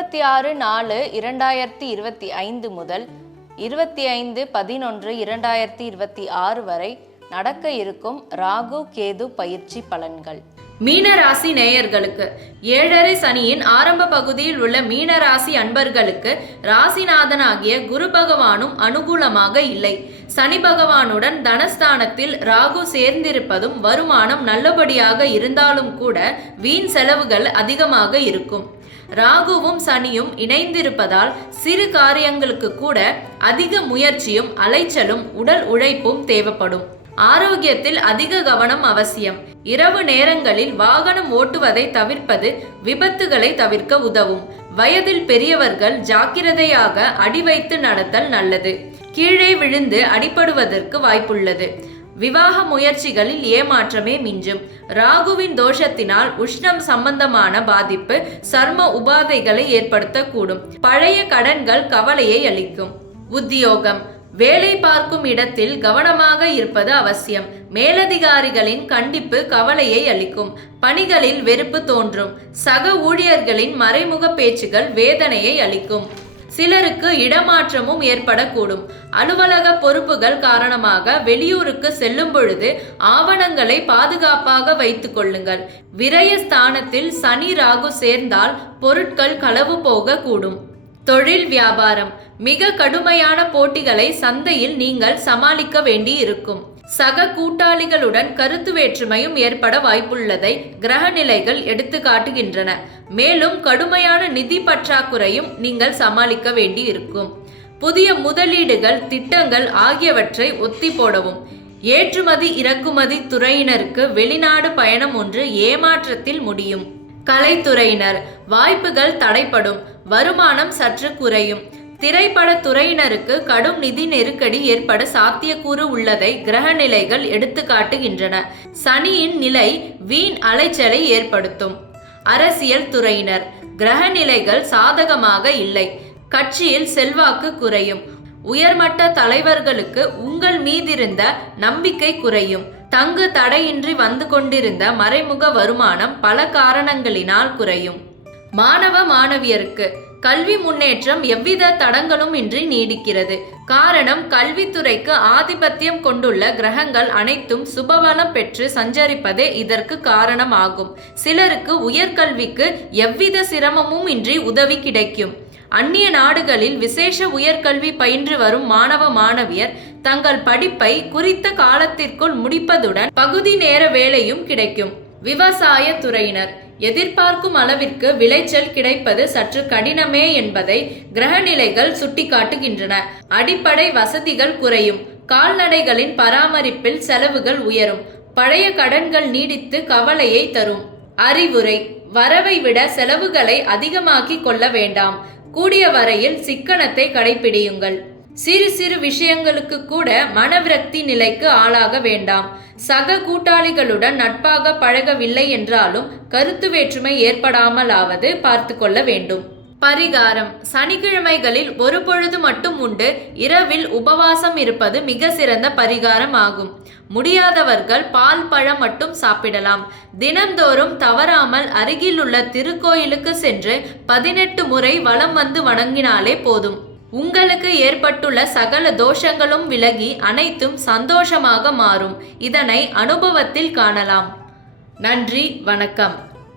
இருபத்தி ஆறு நாலு இரண்டாயிரத்தி இருபத்தி ஐந்து முதல் இருபத்தி ஐந்து பதினொன்று இரண்டாயிரத்தி இருபத்தி ஆறு வரை நடக்க இருக்கும் ராகு கேது பயிற்சி பலன்கள். மீனராசி நேயர்களுக்கு ஏழரை சனியின் ஆரம்ப பகுதியில் உள்ள மீனராசி அன்பர்களுக்கு ராசிநாதனாகிய குரு பகவானும் அனுகூலமாக இல்லை. சனி பகவானுடன் தனஸ்தானத்தில் ராகு சேர்ந்திருப்பதும் வருமானம் நல்லபடியாக இருந்தாலும் கூட வீண் செலவுகள் அதிகமாக இருக்கும். ராகுவும் சனியும் இணைந்திருப்பதால் சிறு காரியங்களுக்கு கூட அதிக முயற்சியும் அலைச்சலும் உடல் உழைப்பும் தேவைப்படும். ஆரோக்கியத்தில் அதிக கவனம் அவசியம். இரவு நேரங்களில் வாகனம் ஓட்டுவதை தவிர்ப்பது விபத்துகளை தவிர்க்க உதவும். வயதில் பெரியவர்கள் ஜாக்கிரதையாக அடி வைத்து நடத்தல் நல்லது. கீழே விழுந்து அடிபடுவதற்கு வாய்ப்புள்ளது. விவாக முயற்சிகளில் ஏமாற்றமே மிஞ்சும். ராகுவின் தோஷத்தினால் உஷ்ணம் சம்பந்தமான பாதிப்பு சர்ம உபாதைகளை ஏற்படுத்தக்கூடும். பழைய கடன்கள் கவலையை அளிக்கும். உத்தியோகம். வேலை பார்க்கும் இடத்தில் கவனமாக இருப்பது அவசியம். மேலதிகாரிகளின் கண்டிப்பு கவலையை அளிக்கும். பணிகளில் வெறுப்பு தோன்றும். சக ஊழியர்களின் மறைமுக பேச்சுகள் வேதனையை அளிக்கும். சிலருக்கு இடமாற்றமும் ஏற்படக்கூடும். அலுவலக பொறுப்புகள் காரணமாக வெளியூருக்கு செல்லும் பொழுது ஆவணங்களை பாதுகாப்பாக வைத்துக் கொள்ளுங்கள். விரய ஸ்தானத்தில் சனி ராகு சேர்ந்தால் பொருட்கள் களவு போகக்கூடும். தொழில் வியாபாரம். மிக கடுமையான போட்டிகளை சந்தையில் நீங்கள் சமாளிக்க வேண்டி இருக்கும் சக கூட்டாளிகளுடன் கருத்து வேற்றுமையும் ஏற்பட வாய்ப்புள்ளதை கிரகநிலைகள் எடுத்து காட்டுகின்றன. மேலும் கடுமையான நிதி பற்றாக்குறையும் நீங்கள் சமாளிக்க வேண்டி இருக்கும் புதிய முதலீடுகள் திட்டங்கள் ஆகியவற்றை ஒத்தி போடவும். ஏற்றுமதி இறக்குமதி துறையினருக்கு வெளிநாடு பயணம் ஒன்று ஏமாற்றத்தில் முடியும். கலைத்துறையினர். வாய்ப்புகள் தடைப்படும் வருமானம் சற்று குறையும். திரைப்பட துறையினருக்கு கடும் நிதி நெருக்கடி ஏற்பட சாத்தியக்கூறு உள்ளதை கிரக நிலைகள் எடுத்துக்காட்டுகின்றன சனியின் நிலை வீண் அலைச்சலை ஏற்படுத்தும். அரசியல் துறையினர். கிரக நிலைகள் சாதகமாக இல்லை. கட்சியில் செல்வாக்கு குறையும். உயர்மட்ட தலைவர்களுக்கு உங்கள் மீதிருந்த நம்பிக்கை குறையும். தங்கு தடையின்றி வந்து கொண்டிருந்த மறைமுக வருமானம் பல காரணங்களினால் குறையும். மாணவ மாணவியருக்கு கல்வி முன்னேற்றம் எவ்வித தடங்களும் இன்றி நீடிக்கிறது. காரணம் கல்வித்துறைக்கு ஆதிபத்தியம் கொண்டுள்ள கிரகங்கள் அனைத்தும் சுபபலம் பெற்று சஞ்சரிப்பதே இதற்கு காரணம் ஆகும் சிலருக்கு உயர்கல்விக்கு எவ்வித சிரமமும் இன்றி உதவி கிடைக்கும். அந்நிய நாடுகளில் விசேஷ உயர்கல்வி பயின்று வரும் மாணவ மாணவியர் தங்கள் படிப்பை குறித்த காலத்திற்குள் முடிப்பதுடன் பகுதி நேர வேலையும் கிடைக்கும். விவசாய துறையினர். எதிர்பார்க்கும் அளவிற்கு விளைச்சல் கிடைப்பது சற்று கடினமே என்பதை கிரகநிலைகள் சுட்டிக்காட்டுகின்றன. அடிப்படை வசதிகள் குறையும். கால்நடைகளின் பராமரிப்பில் செலவுகள் உயரும். பழைய கடன்கள் நீடித்து கவலையை தரும். அறிவுரை. வரவை விட செலவுகளை அதிகமாக்கி கொள்ள வேண்டாம். கூடிய வரையில் சிக்கனத்தை கடைபிடியுங்கள். சிறு சிறு விஷயங்களுக்கு கூட மனவிரக்தி நிலைக்கு ஆளாக வேண்டாம். சக கூட்டாளிகளுடன் நட்பாக பழகவில்லை என்றாலும் கருத்து வேற்றுமை ஏற்படாமலாவது பார்த்து கொள்ள வேண்டும். பரிகாரம். சனிக்கிழமைகளில் ஒரு பொழுது மட்டும் உண்டு. இரவில் உபவாசம் இருப்பது மிக சிறந்த பரிகாரம் ஆகும். முடியாதவர்கள் பால் பழம் மட்டும் சாப்பிடலாம். தினந்தோறும் தவறாமல் அருகில் உள்ள திருக்கோயிலுக்கு சென்று பதினெட்டு முறை வலம் வந்து வணங்கினாலே போதும். உங்களுக்கு ஏற்பட்டுள்ள சகல தோஷங்களும் விலகி அனைத்தும் சந்தோஷமாக மாறும். இதனை அனுபவத்தில் காணலாம். நன்றி வணக்கம்.